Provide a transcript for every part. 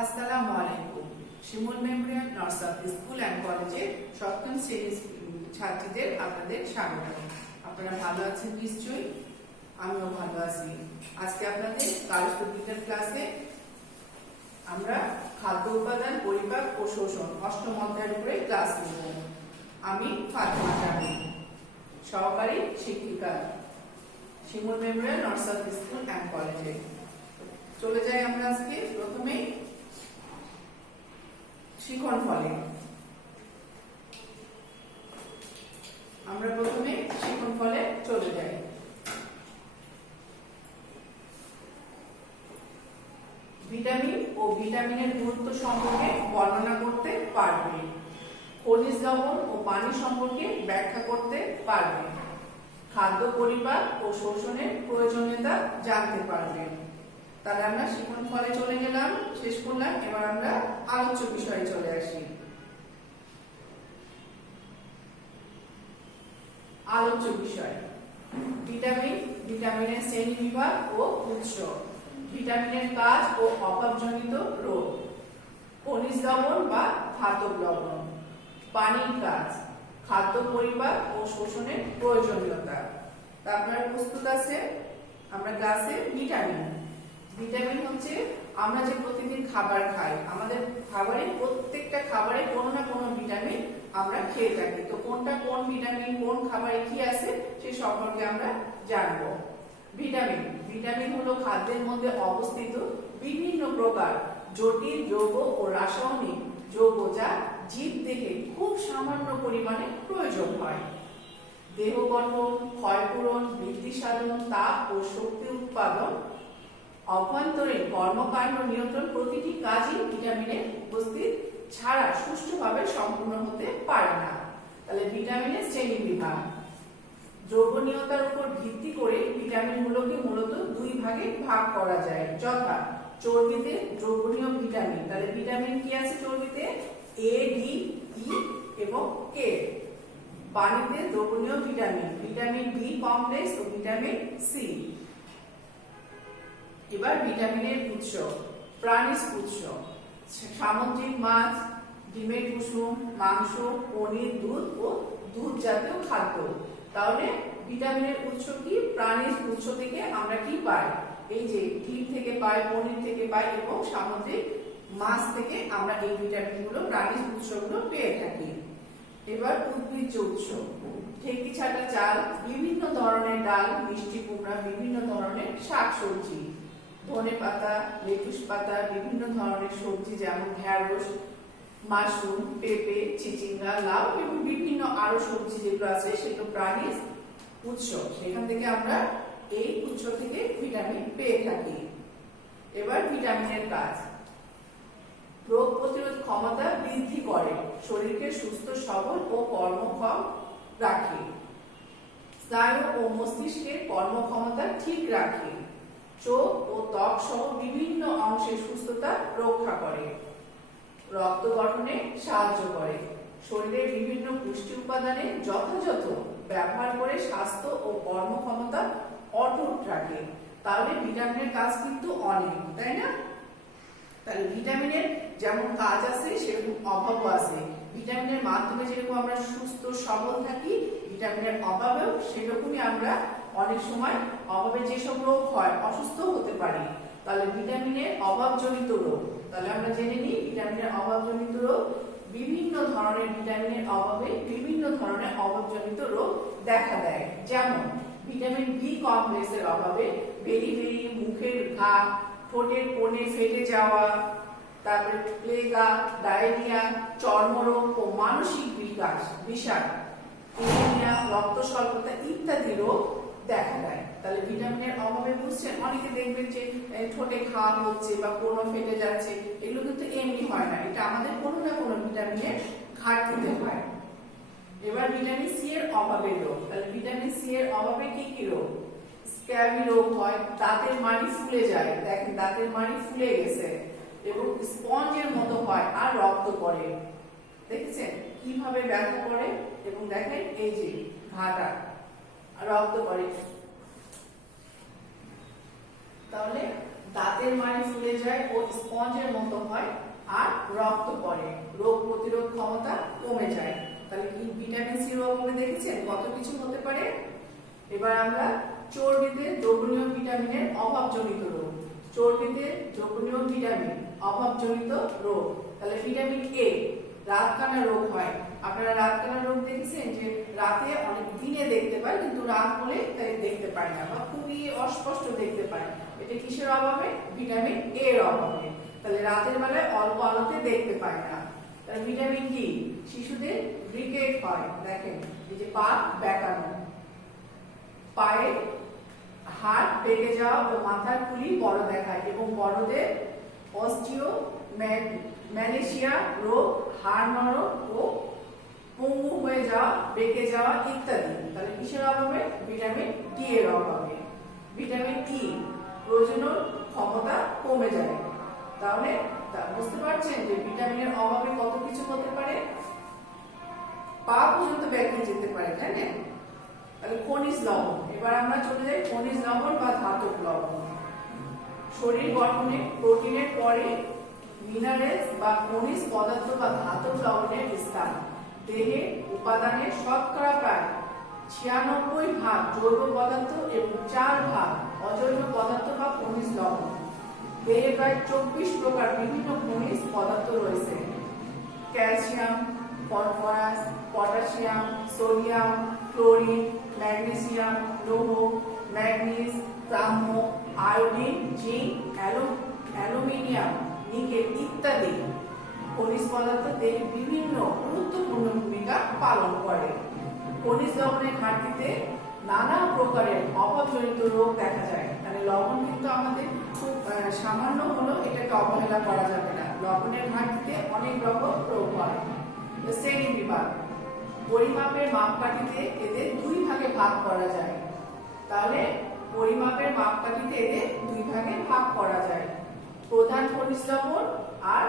আসসালামু আলাইকুম। শিমুল Memorial nursery school and কলেজের সপ্তম শ্রেণীর ছাত্রীদের আপনাদের স্বাগত। আপনারা ভালো আছেন নিশ্চয়ই, আমিও ভালো আছি। আজকে আপনাদের কারিগরি ক্লাসে আমরা খাদ্য উপাদান, পরিপাক ও শোষণ অষ্টম অধ্যায়ের উপরে ক্লাস নেব। আমি ফাতেমা জামিল, সহকারী শিক্ষিকা, শিমুল মেমোরিয়াল নার্সারি স্কুল অ্যান্ড কলেজে। চলে যাই আমরা আজকে প্রথমে শিখন ফলে। আমরা প্রথমে শিখন ফলে চলে যাই। ভিটামিন ও ভিটামিনের গুরুত্ব সম্পর্কে বর্ণনা করতে পারবে, খনিজ লবণ ও পানি সম্পর্কে ব্যাখ্যা করতে পারবে, খাদ্য পরিপাক ও শোষণের প্রয়োজনীয়তা জানতে পারবে। তাহলে আমরা শিখন ফলে চলে গেলাম, শেষ করলাম। এবার আমরা আলোচ্য বিষয়ে চলে আসি। আলোচ্য বিষয় ভিটামিন, ভিটামিনের শ্রেণী বিভাগ ও উৎস, ভিটামিনের কাজ ও অভাবজনিত রোগ, খনিজ লবণ বা ধাতব লবণ, পানির কাজ, খাদ্য পরিপাক ও শোষণের প্রয়োজনীয়তা। তা আপনারা প্রস্তুত আছে? আমরা ক্লাসে ভিটামিন। ভিটামিন হচ্ছে আমরা যে প্রতিদিন খাবার খাই, আমাদের খাবারে প্রত্যেকটা খাবারে কোনো না কোনো ভিটামিন আমরা খেয়ে থাকি। তো কোনটা কোন ভিটামিন, কোন খাবারে কি আছে সে সম্পর্কে আমরা জানবো। ভিটামিন, ভিটামিন হলো খাদ্যের মধ্যে অবস্থিত বিভিন্ন প্রকার জটিল যৌগ ও রাসায়নিক যৌগ যা জীব দেহে খুব সামান্য পরিমাণে প্রয়োজন হয়। দেহ গঠন, ক্ষয়পূরণ, বৃদ্ধি সাধন, তাপ ও শক্তি উৎপাদন, অভ্যন্তরীণ কর্মকাণ্ড নিয়ন্ত্রণ প্রতিটি কাজই ভিটামিনের উপস্থিত ছাড়া সুষ্ঠুভাবে সম্পূর্ণ হতে পারে না। তাহলে ভিটামিনের শ্রেণী বিভাগ। দ্রবণীয়তার উপর ভিত্তি করে ভিটামিনগুলোকে মূলত দুই ভাগে ভাগ করা যায়, যথা চর্বিতে দ্রবণীয় ভিটামিন। তাহলে ভিটামিন কি আছে চর্বিতে? এ, ডি, ই এবং কে। পানিতে দ্রবণীয় ভিটামিন, ভিটামিন বি কমপ্লেক্স ও ভিটামিন সি। এবার ভিটামিনের উৎস, প্রাণীজ উৎস, সামুদ্রিক মাছ, ডিমের কুসুম, মাংস, পনির, দুধ ও দুধ জাতীয় খাদ্য। তাহলে ভিটামিনের উৎস কি? প্রাণীজ উৎস থেকে আমরা কি পাই? এই যে ডিম থেকে পাই, পনির থেকে পাই এবং সামুদ্রিক মাছ থেকে আমরা এই ভিটামিনগুলো, প্রাণীজ উৎসগুলো পেয়ে থাকি। এবার উদ্ভিজ্জ উৎস, ঢেঁকি ছাটা চাল, বিভিন্ন ধরনের ডাল, মিষ্টি কুমড়া, বিভিন্ন ধরনের শাকসবজি, ধনে পাতা, লেটুস পাতা, বিভিন্ন ধরনের সবজি যেমন ঢেঁড়স, মাশরুম, পেঁপে, চিচিঙ্গা, লাউ এবং বিভিন্ন আরো সবজি যেগুলো আছে সেগুলো প্রাণীজ উৎস। সেখান থেকে আমরা এই উৎস থেকে ভিটামিন পেয়ে থাকি। এবার ভিটামিনের কাজ, রোগ প্রতিরোধ ক্ষমতা বৃদ্ধি করে, শরীরকে সুস্থ সবল ও কর্মক্ষম রাখে, স্নায়ু ও মস্তিষ্কের কর্মক্ষমতা ঠিক রাখে, চোখ ও ত্বক সহ বিভিন্ন অংশের সুস্থতা রক্ষা করে, রক্ত গঠনে সাহায্য করে, শরীরের বিভিন্ন পুষ্টি উপাদানে যথাযথ ব্যবহার করে স্বাস্থ্য ও কর্মক্ষমতা অটুট রাখে। তাহলে ভিটামিনের কাজ কিন্তু অনেক, তাই না? তাহলে ভিটামিনের যেমন কাজ আছে সেরকম অভাবও আছে। ভিটামিনের মাধ্যমে যেরকম আমরা সুস্থ সবল থাকি, ভিটামিনের অভাবেও সেরকমই আমরা অনেক সময় অভাবে যেসব রোগ হয় অসুস্থ হতে পারি। তাহলে ভিটামিনের অভাবজনিত রোগ, তাহলে আমরা জেনে নিই ভিটামিনের অভাবজনিত রোগ। বিভিন্ন ধরনের ভিটামিনের অভাবে বিভিন্ন ধরনের অভাবজনিত রোগ দেখা দেয়। যেমন ভিটামিন বি কমপ্লেক্সের অভাবে বেরি, মুখের ঘা, ঠোঁটের কোণে ফেটে যাওয়া, তারপরে প্লেগা, ডায়রিয়া, চর্মরোগ ও মানসিক বিকাশ, বিষাদ, অ্যানিমিয়া, রক্ত স্বল্পতা ইত্যাদি রোগ দেখা দেয়। তাহলে ভিটামিনের অভাবে বুঝছেন, অনেকে দেখবেন যে ঠোঁটে ঘা হচ্ছে বা কোন ফেটে যাচ্ছে, এগুলো কিন্তু এমনি হয় না, এটা আমাদের কোনো না কোনো ভিটামিনের ঘাটতিতে হয়। এবার ভিটামিন সি এর অভাবের রোগ। তাহলে ভিটামিন সি এর অভাবে কি কি রোগ? স্ক্যাবি রোগ হয়, দাঁতের মাড়ি ফুলে যায়, দেখেন দাঁতের মাড়ি ফুলে গেছে এবং স্পঞ্জের মতো হয় আর রক্ত পড়ে। দেখেছেন কিভাবে ব্যথা করে? এবং দেখেন এই যে ঘাটা রক্ত পড়ে। তাহলে দাঁতের মাড়ি ফুলে যায় ও স্পঞ্জের মতো হয় হয় আর রক্ত পড়ে, রোগ প্রতিরোধ ক্ষমতা কমে যায়। তাহলে কি ভিটামিন সি এর অভাবে দেখেছেন কত কিছু হতে পারে। এবার আমরা চর্বিতে দ্রবণীয় ভিটামিনের অভাবজনিত রোগ। চর্বিতে দ্রবণীয় ভিটামিন অভাবজনিত রোগ। তাহলে ভিটামিন এ, রাতকানা রোগ হয়। আপনারা রাতকানা রোগ দেখেছেন যে রাতে অনেক দিনে দেখতে পায় কিন্তু রাত হলে তাই দেখতে পায় না বা খুবই অস্পষ্ট দেখতে পায়। এটা কিসের অভাবে? ভিটামিন এ এর অভাবে। তাহলে রাতের বেলায় অল্প আলোতে দেখতে পায় না। তাহলে ভিটামিন ডি, শিশুদের রিকেট হয়। দেখেন এই যে পা বেঁকানো, পায়ে হাড় বেঁকে যাওয়া ও মাথার খুলি বড় দেখায় এবং বড়দের অস্টিওম্যালেশিয়া রোগ, হাড় নরম ও পঙ্গু হয়ে যাওয়া, বেঁকে যাওয়া ইত্যাদি। তাহলে কিসের অভাবে? ভিটামিন ডি এর অভাবে। ভিটামিন ই, প্রজনন ক্ষমতা কমে যায়। তাহলে বুঝতে পারছেন যে ভিটামিনের অভাবে কত কিছু হতে পারে, পা পর্যন্ত বেঁকে যেতে পারে, তাই না? তাহলে খনিজ লবণ। এবার আমরা চলে যাই খনিজ লবণ বা ধাতব লবণ। শরীর গঠনে প্রোটিনের পরে মিনারেলস বা খনিজ পদার্থ বা ধাতব লবণের স্থান। দেহে উপাদানের শতকরা প্রায় 96% জৈব পদার্থ এবং 4% অজৈব পদার্থ বা খনিজ লবণ। দেহে প্রায় 24 প্রকার বিভিন্ন খনিজ পদার্থ রয়েছে। Calcium, phosphorus, potassium, sodium, chlorine, magnesium, লৌহ, ম্যাগনিজ, তাম্র, আয়োডিন, জিঙ্ক, অ্যালুমিনিয়াম, নিকেল ইত্যাদি খনিজ পদার্থ দেহে বিভিন্ন গুরুত্বপূর্ণ ভূমিকা পালন করে। খনিজ লবণের ঘাটতিতে নানা প্রকারের অভাবজনিত রোগ দেখা যায়। তাহলে লবণ কিন্তু আমাদের খুব সামান্য হলো, এটাকে অবহেলা করা যাবে না। লবণের ঘাটতিতে অনেক রকম রোগ হয়। শ্রেণী বিভাগ। পরিমাপের মাপকাঠিতে এদের দুই ভাগে ভাগ করা যায়। তাহলে পরিমাপের মাপকাঠিতে এদের দুই ভাগে ভাগ করা যায়। প্রধান খনিজ লবণ আর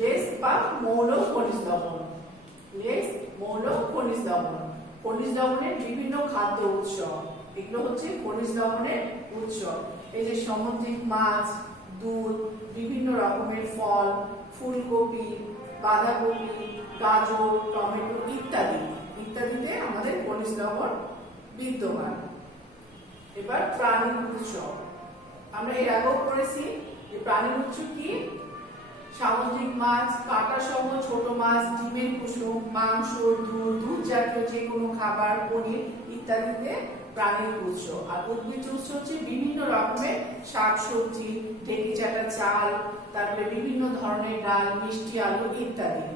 লেস বা মৌল খনিজ লবণ। লেস, মৌল খনিজ লবণ। খনিজ লবণের বিভিন্ন খাদ্য উৎস। এগুলো হচ্ছে খনিজ লবণের উৎস। এই যে সামুদ্রিক মাছ, দুধ, বিভিন্ন রকমের ফল, ফুলকপি, বাঁধাকপি, গাজর, টমেটো ইত্যাদিতে আমাদের খনিজ লবণ বিদ্যমান। এবার প্রাণীর উৎস। আমরা এর আগেও পড়েছি যে প্রাণীর উৎস কি? সামুদ্রিক মাছ, কাঁটা সহ ছোট মাছ, ডিমের কুসুম, মাংস, দুধ জাতীয় যে কোনো খাবার, পনির ইত্যাদিতে প্রাণীর উৎস। আর উদ্ভিজ্জ উৎস হচ্ছে বিভিন্ন রকমের শাকসবজি, ঢেঁকি চাটা চাল, তারপরে বিভিন্ন ধরনের ডাল, মিষ্টি আলু ইত্যাদি।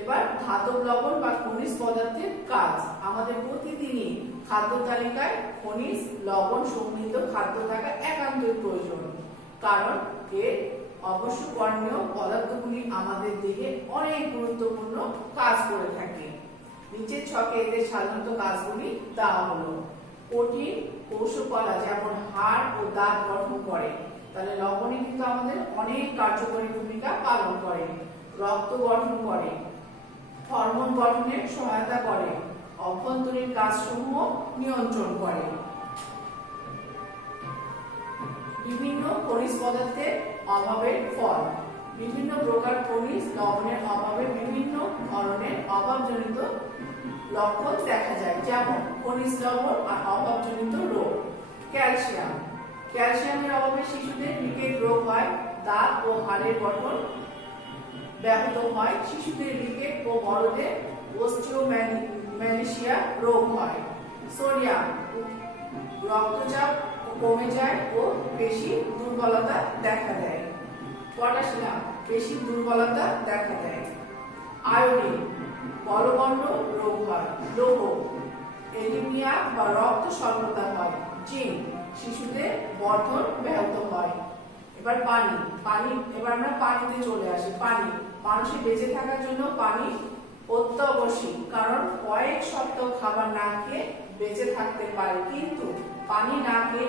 এবার ধাতব লবণ বা খনিজ পদার্থের কাজ। আমাদের প্রতিদিনই খাদ্য তালিকায় খনিজ লবণ সমৃদ্ধ খাদ্য থাকা একান্তই প্রয়োজন, কারণ এর অবশ্যকরণীয় পদার্থগুলি আমাদের দেহে অনেক গুরুত্বপূর্ণ কাজ করে থাকে। নিচের ছকে এদের সাধারণত কাজগুলি দেওয়া হলো। প্রোটিন, কোষকলা যেমন হাড় ও দাঁত গঠন করে। তাহলে লবণে কিন্তু আমাদের অনেক কার্যকরী ভূমিকা পালন করে। রক্ত গঠন করে, হরমোন গঠনে সহায়তা করে, অভ্যন্তরীণ কাজসমূহ নিয়ন্ত্রণ করে। বিভিন্ন খনিজ পদার্থের অভাবের ফল। বিভিন্ন প্রকার খনিজ লবণের অভাবে বিভিন্ন ধরনের অভাবজনিত লক্ষণ দেখা যায়, যেমন খনিজ লবণ আর অভাবজনিত রোগ। ক্যালসিয়াম। ক্যালসিয়ামের অভাবে শিশুদের রিকেট রোগ হয়, দাঁত ও হাড়ের গঠন ব্যাহত হয়। শিশুদের রিকেট ও বড়দের অস্টিওম্যালেশিয়া রোগ হয়। সোডিয়াম। রক্তচাপ কমে যায় ও পেশি দুর্বলতা দেখা দেয়। পটাশিয়াম। পেশি দুর্বলতা দেখা দেয়। আয়োডিন। গলগণ্ড রোগ হয়। লৌহ। অ্যানিমিয়া বা রক্ত স্বল্পতা হয়। জিঙ্ক। শিশুদের বর্ধন ব্যাহত হয়। এবার পানি। এবার আমরা পানিতে চলে আসি। পানি। মানুষের বেঁচে থাকার জন্য পানি অত্যাবশ্যক, কারণ কয়েক সপ্তাহ খাবার না খেয়ে বেঁচে থাকতে পারে, কিন্তু পানি না খেয়ে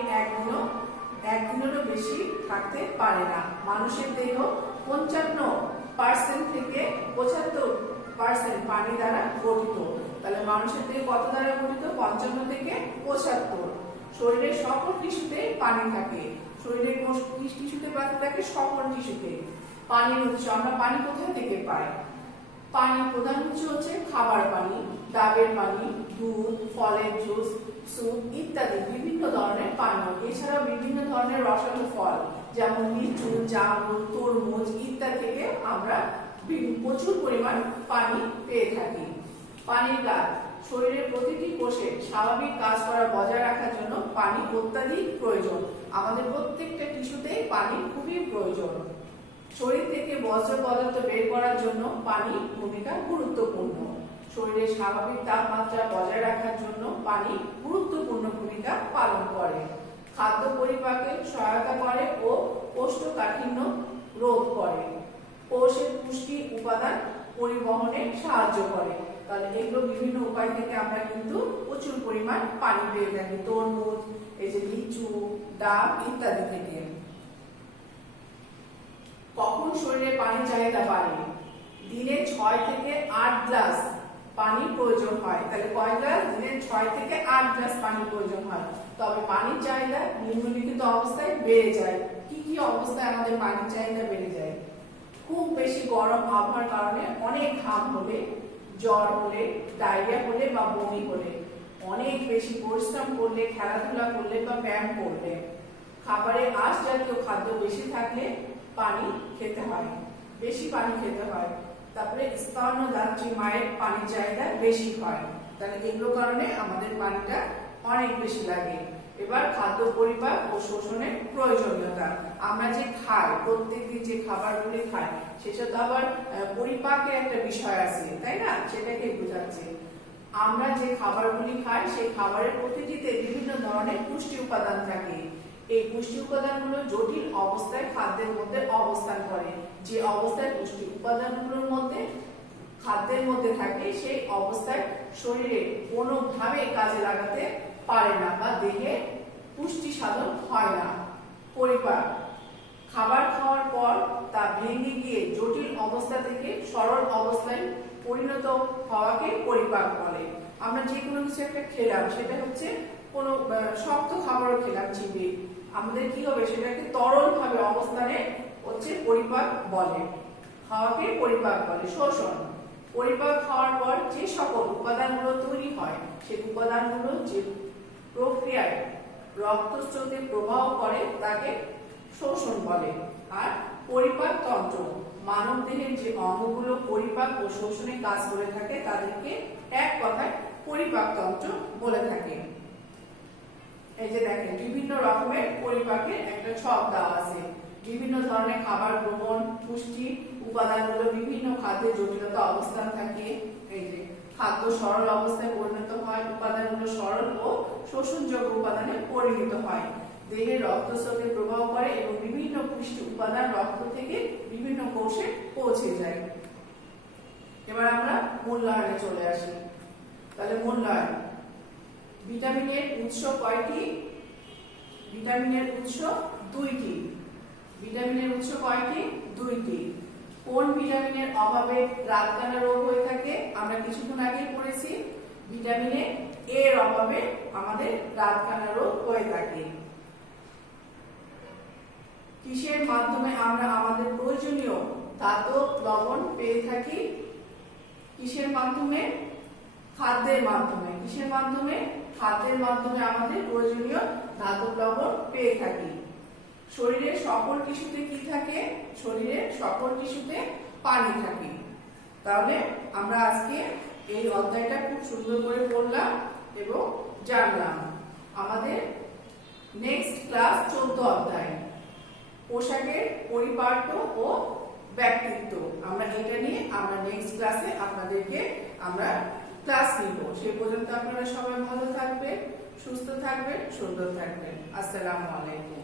একদিনেরও বেশি থাকতে পারে না। মানুষের দেহ 55% থেকে 75% পানি দ্বারা গঠিত। তাহলে মানুষের দেহ কত দ্বারা গঠিত? 55 থেকে 75। শরীরের সকল টিস্যুতে পানি থাকে। শরীরের কোষ টিস্যুতে পানি থাকে, সকল টিস্যুতে। পানির উৎস, আমরা পানি কোথা থেকে পাই? পানি প্রধান উৎস হচ্ছে খাবার পানি, ডাবের পানি, দুধ, ফলের জুস, স্যুপ ইত্যাদি বিভিন্ন ধরনের পানীয়। এছাড়াও বিভিন্ন ধরনের রসালো ফল যেমন লিচু, জামরুল, তরমুজ ইত্যাদি থেকে আমরা প্রচুর পরিমাণ পানি পেয়ে থাকি। পানির কাজ, শরীরের প্রতিটি কোষে স্বাভাবিক কাজ করা বজায় রাখার জন্য পানি অত্যাধিক প্রয়োজন। আমাদের প্রত্যেকটা টিস্যুতেই পানি খুবই প্রয়োজন। শরীর থেকে বর্জ্য পদার্থ বের করার জন্য পানি ভূমিকা গুরুত্বপূর্ণ। শরীরের স্বাভাবিক তাপমাত্রা বজায় রাখার জন্য পানি গুরুত্বপূর্ণ ভূমিকা পালন করে। খাদ্য পরিপাকে সহায়তা করে ও কোষ্ঠকাঠিন্য রোধ করে। কোষের পুষ্টি উপাদান পরিবহনে সাহায্য করে। তাহলে এগুলো বিভিন্ন উপায় থেকে আমরা কিন্তু প্রচুর পরিমাণ পানি পেয়ে থাকি, তরমুজ, এই যে লিচু, ডাব ইত্যাদি থেকে। কখন শরীরে পানি চাহিদা বাড়ে? দিনে 6 থেকে 8 গ্লাস পানি প্রয়োজন হয়। তাহলে কয় গ্লাস? দিনে 6 থেকে 8 গ্লাস পানি প্রয়োজন হয়। তবে পানির চাহিদা নিম্নলিখিত অবস্থায় বেড়ে যায়। কি কি অবস্থায় আমাদের পানির চাহিদা বেড়ে যায়? খুব বেশি গরম আবহাওয়ার কারণে অনেক ঘাম হলে, জ্বর হলে, ডায়রিয়া হলে বা বমি হলে, অনেক বেশি পরিশ্রম করলে, খেলাধুলা করলে বা ব্যায়াম করলে, খাবারে আঁশ জাতীয় খাদ্য বেশি থাকলে পানি খেতে হয়, বেশি পানি খেতে হয়। তারপরে স্তন্যদাত্রী মায়ের পানির চাহিদা বেশি হয়। তাহলে এগুলো কারণে আমাদের পানিটা অনেক বেশি লাগে। এবার খাদ্য পরিপাক ও শোষণের প্রয়োজনীয়তা। আমরা যে খাই, প্রত্যেকদিন যে খাবারগুলি খাই, সেটা তো আবার পরিপাকের একটা বিষয় আছে, তাই না? সেটাকে বোঝাচ্ছে। আমরা যে খাবারগুলি খাই সেই খাবারের প্রতিটিতে বিভিন্ন ধরনের পুষ্টি উপাদান থাকে। এই পুষ্টি উপাদানগুলো জটিল অবস্থায় খাদ্যের মধ্যে অবস্থান করে। যে অবস্থায় পুষ্টি উপাদানগুলোর মধ্যে খাদ্যের মধ্যে থাকে সেই অবস্থায় শরীরে কোনোভাবে কাজে লাগাতে পারে না বা দেহে পুষ্টি সাধন হয় না। পরিপাক, খাবার খাওয়ার পর তা ভেঙে গিয়ে জটিল অবস্থা থেকে সরল অবস্থায় পরিণত হওয়াকে পরিপাক বলে। আমরা যে কোনো কিছু একটা খেলাম, সেটা হচ্ছে কোনো শক্ত খাবারও খেলাম চিবিয়ে, আমাদের কি হবে? সেটাকে তরল ভাবে অবস্থানে হচ্ছে পরিপাক বলে। খাওয়াকে পরিপাক বলে। শোষণ, পরিপাক হওয়ার পর যে সকল উপাদানগুলো তৈরি হয় সেই উপাদানগুলো যে প্রক্রিয়ায় রক্তস্রোতে প্রবাহ করে তাকে শোষণ বলে। আর পরিপাক তন্ত্র, মানব দেহের যে অঙ্গগুলো পরিপাক ও শোষণে কাজ করে থাকে তাদেরকে এক কথায় পরিপাক তন্ত্র বলে থাকে। এই যে দেখেন, বিভিন্ন রকমের পরিপাকের একটা ছক দেওয়া আছে। বিভিন্ন ধরনের খাবার গ্রহণ, পুষ্টি উপাদানগুলো বিভিন্ন খাদ্যে জটিলতা অবস্থান থাকে। এই যে খাদ্য সরল অবস্থায় পরিণত হয়, উপাদানগুলো সরল ও শোষণযোগ্য উপাদানে পরিণত হয়, দেহের রক্তস্রোতে প্রবাহ করে এবং বিভিন্ন পুষ্টি উপাদান রক্ত থেকে বিভিন্ন কোষে পৌঁছে যায়। এবার আমরা মূল্যায়নে চলে আসি। তাহলে মূল্যায়ন, ভিটামিনের উৎস কয়টি? ভিটামিনের উৎস 2টি। ভিটামিনের উৎস কয়টি? 2টি। কোন ভিটামিনের অভাবে রাতকানা রোগ হয়ে থাকে? আমরা কিছুক্ষণ আগে পড়েছি, ভিটামিন এ এর অভাবে আমাদের রাতকানা রোগ হয়ে থাকে। কিসের মাধ্যমে আমরা আমাদের প্রয়োজনীয় ধাতব লবণ পেয়ে থাকি? কিসের মাধ্যমে? খাদ্যের মাধ্যমে। কিসের মাধ্যমে? খাদ্যের মাধ্যমে আমাদের প্রয়োজনীয় ধাতব লবণ পেয়ে থাকি। শরীরের সকল টিস্যুতে কি থাকে? শরীরের সকল টিস্যুতে পানি থাকে। তাহলে আমরা আজকে এই অধ্যায়টা খুব সুন্দর করে পড়লাম এবং জানলাম। আমাদের নেক্সট ক্লাস 14 অধ্যায়, পোশাকের পরিপাট্য ও ব্যক্তিত্ব। আমরা এটা নিয়ে আমরা নেক্সট ক্লাসে আপনাদেরকে আমরা ক্লাস নিব। সে পর্যন্ত আপনারা সবাই ভালো থাকবেন, সুস্থ থাকবেন, সুন্দর থাকবেন। আসসালামু আলাইকুম।